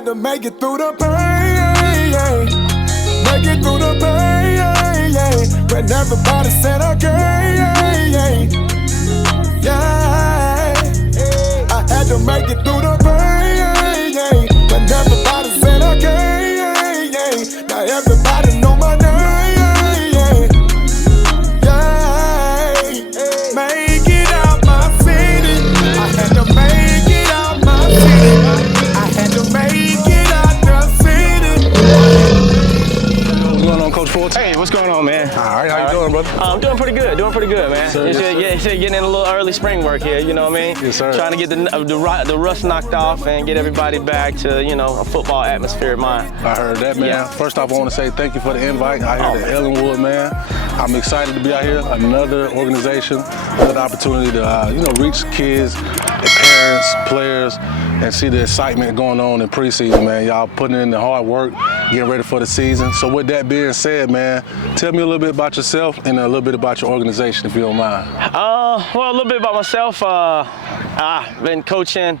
had to make it through the pain, make it through the pain, when everybody said I can't, I had to make it through the pain, when everybody said I can't, now everybody know my name, make it out my city, I had to make it out my city, I had to make it out the city. What's going on, Coach Fulton? Hey, what's going on, man? All right, how you doing, brother? I'm doing pretty good, man. Sir, Getting in a little early spring work here, you know what I mean? Yes, sir. Trying to get the rust knocked off and get everybody back to, a football atmosphere of mine. I heard that, man. Yeah. First off, I want to say thank you for the invite. I hear the Ellenwood, man. I'm excited to be out here. Another organization, another opportunity to, reach kids, parents, players, and see the excitement going on in preseason, man. Y'all putting in the hard work, getting ready for the season. So with that being said, man, tell me a little bit about yourself and a little bit about your organization, if you don't mind. Well, a little bit about myself. I've been coaching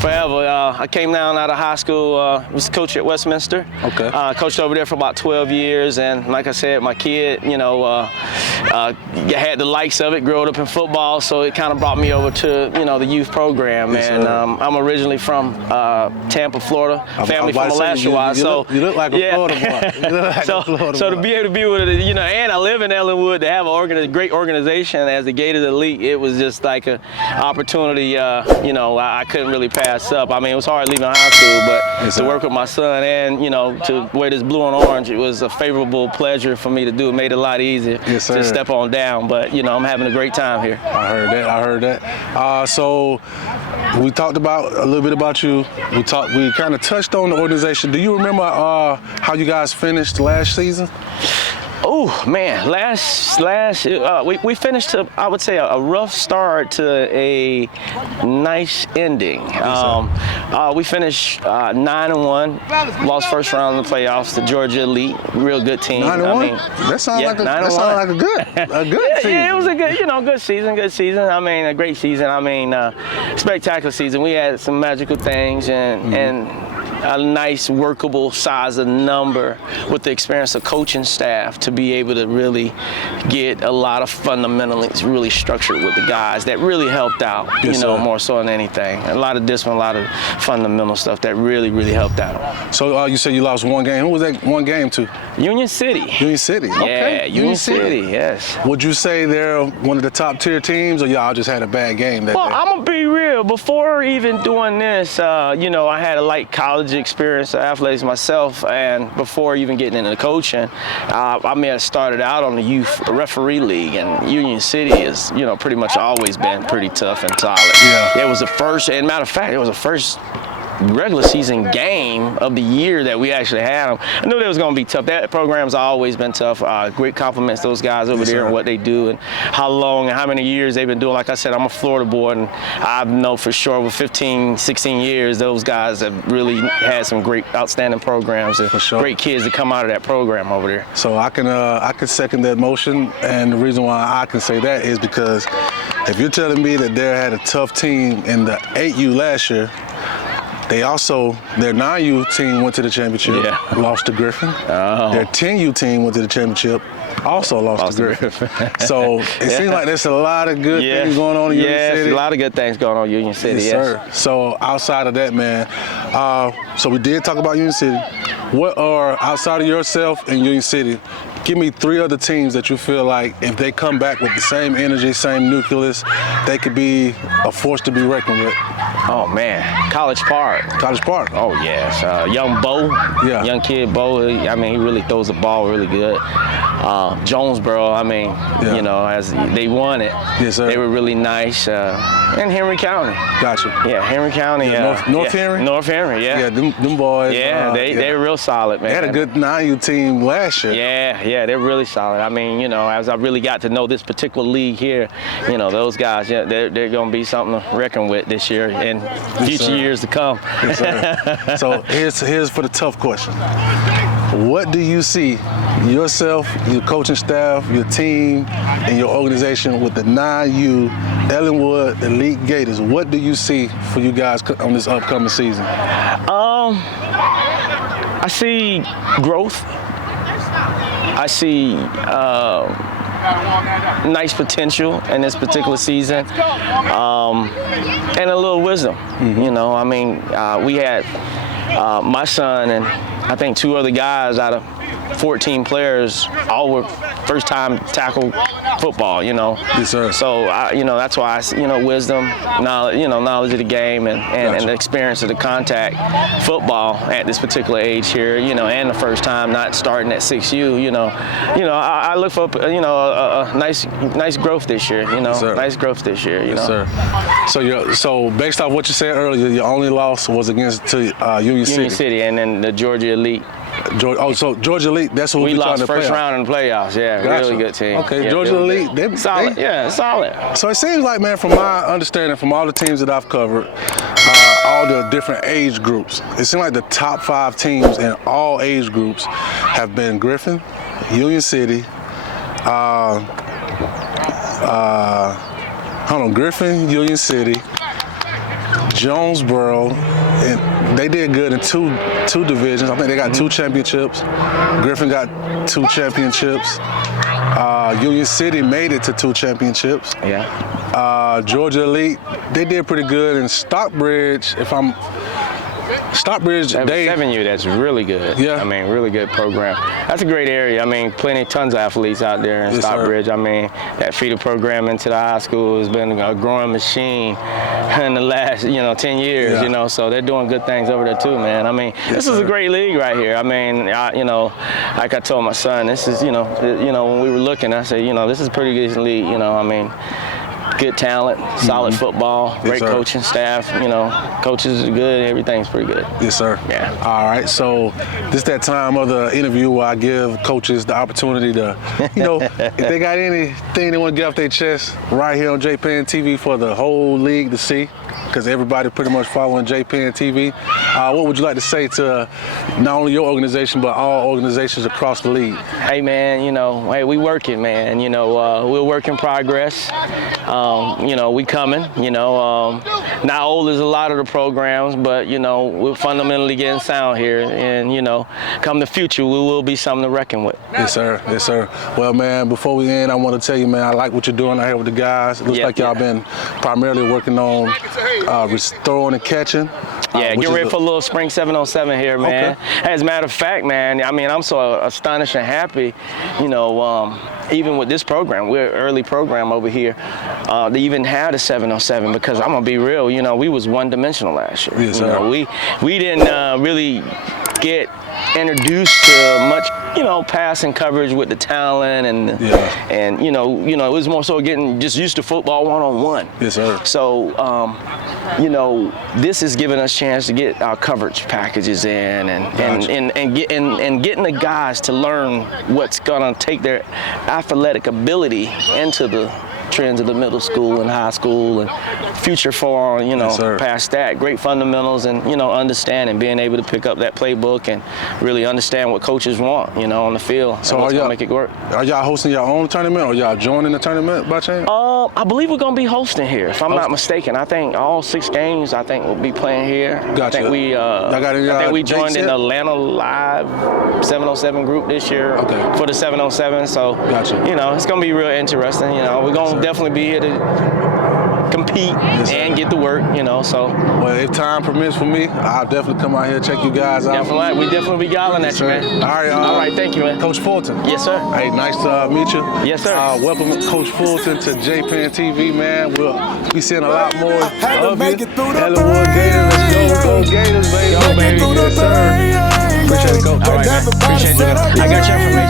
forever. I came down out of high school, was a coach at Westminster. Okay. Coached over there for about 12 years, and like I said, my kid, had the likes of it, grew up in football, so it kind of brought me over to, the youth program. Yes, and sir. I'm originally from Tampa, Florida, family from Alachua. You look like a Florida boy. You look like a Florida boy. So to be able to be with it, and I live in Ellenwood, to have a great organization as the Gators Elite, it was just like an opportunity, I couldn't really pass up. I mean, it was hard leaving high school, but yes, to work with my son and, to wear this blue and orange, it was a favorable pleasure for me to do. It made it a lot easier to step on down, but, I'm having a great time here. I heard that. So we talked about a little bit about you. We kind of touched on the organization. Do you remember how you guys finished last season? Oh man, we finished I would say a rough start to a nice ending. We finished 9-1, lost first round in the playoffs to Georgia Elite, real good team. 9-1? That sounds like a good season. Yeah, it was a good, good season. I mean, a great season. I mean, spectacular season. We had some magical things and a nice workable size of number with the experience of coaching staff to be able to really get a lot of fundamentals really structured with the guys that really helped out, more so than anything. A lot of discipline, a lot of fundamental stuff that really, really helped out. So you said you lost one game. Who was that one game to? Union City. Union City, okay. Yeah, Union City, yes. Would you say they're one of the top tier teams, or y'all just had a bad game that day? I'm going to be real. Before even doing this, I had a light college experience of athletics myself, and before even getting into coaching, I may have started out on the youth referee league, and Union City is, pretty much always been pretty tough and solid. Yeah. It was the first, and matter of fact, it was the first regular season game of the year that we actually had them. I knew that was going to be tough. That program's always been tough. Great compliments to those guys over there and what they do and how long and how many years they've been doing. Like I said, I'm a Florida boy, and I know for sure with 15, 16 years, those guys have really had some great, outstanding programs and great kids that come out of that program over there. So I can second that motion, and the reason why I can say that is because if you're telling me that they had a tough team in the 8U last year, their 9U team went to the championship, lost to Griffin. Oh. Their 10U team went to the championship, also lost to Griffin. So it seems like there's a lot of good things going on in Union City. Yes, a lot of good things going on in Union City, yes. Sir. So outside of that, man, so we did talk about Union City. What are, outside of yourself and Union City, give me 3 other teams that you feel like if they come back with the same energy, same nucleus, they could be a force to be reckoned with. Oh man, College Park. College Park. Oh yes, young Bo, young kid Bo. I mean, he really throws the ball really good. Jonesboro, I mean, as they won it, yes, sir. They were really nice. And Henry County. Gotcha. Yeah, Henry County. North Henry. North Henry. Yeah. Yeah, them boys. Yeah, they're real solid, man. They had a good 9U team last year. Yeah, they're really solid. I mean, as I really got to know this particular league here, those guys, they're going to be something to reckon with this year and future years to come. Yes, sir. So here's for the tough question. What do you see yourself, your coaching staff, your team, and your organization with the 9U Ellenwood Elite Gators. What do you see for you guys on this upcoming season? I see growth. I see nice potential in this particular season, and a little wisdom. You know, I mean, we had my son and I think 2 other guys out of 14 players, all were first-time tackle football, you know. Yes, sir. So, you know, that's why, wisdom, knowledge, knowledge of the game and the experience of the contact football at this particular age here, and the first time not starting at 6U, I look for, a nice growth this year, Yes, sir. nice growth this year, Yes, sir. So based off what you said earlier, your only loss was against Union City. Union City and then the Georgia Elite. So Georgia Elite, that's who we we lost trying to first play round in the playoffs. Yeah, Gotcha. really good team. Okay, yeah, Georgia really Elite, good. Solid. Yeah, solid. So it seems like, man, from my understanding, from all the teams that I've covered, all the different age groups, it seems like the top 5 teams in all age groups have been Griffin, Union City, Griffin, Union City, Jonesboro, and they did good in two divisions. I think they got 2 championships. Griffin got 2 championships. Union City made it to 2 championships. Yeah. Georgia Elite, they did pretty good. And Stockbridge, Stockbridge, they 7U, that's really good. Yeah. I mean, really good program. That's a great area. I mean, tons of athletes out there in Yes, Stockbridge. sir. I mean, that feeder program into the high school has been a growing machine in the last, 10 years, Yeah. so they're doing good things over there too, man. I mean, this is a great league right here. I mean, like I told my son, this is, when we were looking, I said, this is a pretty good league, I mean, good talent, solid football, great sir. coaching staff, coaches are good, everything's pretty good. Yes, sir. Yeah. All right. So this that time of the interview where I give coaches the opportunity to, if they got anything they want to get off their chest right here on JPen TV for the whole league to see, because everybody pretty much following JPen TV. What would you like to say to not only your organization, but all organizations across the league? Hey, man, hey, we working, man. We're work in progress. We coming, not old as a lot of the programs, but, we're fundamentally getting sound here. And, come the future, we will be something to reckon with. Yes, sir. Yes, sir. Well, man, before we end, I want to tell you, man, I like what you're doing out here with the guys. It looks like y'all been primarily working on throwing and catching. Yeah, get ready for a little spring 707 here, man. Okay. As a matter of fact, man, I mean, I'm so astonished and happy, even with this program, we're an early program over here, they even had a 707 because I'm going to be real, we was one-dimensional last year. Yes, sir. We didn't really get introduced to much, passing coverage with the talent and it was more so getting just used to football one-on-one. Yes, sir. So, this is giving us a chance to get our coverage packages in and getting the guys to learn what's gonna take their athletic ability into the trends of the middle school and high school and future for, past that. Great fundamentals and, understanding, being able to pick up that playbook and really understand what coaches want, on the field. So what's gonna make it work. Are y'all hosting your own tournament or y'all joining the tournament by chance? I believe we're gonna be hosting here, if I'm not mistaken. I think all 6 games, we'll be playing here. Gotcha. I think we, joined in the Atlanta Live 707 group this year for the 707. So, Gotcha. It's gonna be real interesting. We're gonna definitely be here to compete and get to work. So. Well, if time permits for me, I'll definitely come out here and check you guys out. Definitely, we definitely be gobbling at you, man. All right, thank you, man. Coach Fulton. Yes, sir. Hey, nice to meet you. Yes, sir. Welcome, Coach Fulton, to JPen TV, man. We'll be seeing a lot more of you. Ellenwood Gators, let's go Gators, baby. Go, baby. Yes, sir. Appreciate it, Coach. All right, man. Appreciate you. I got your information.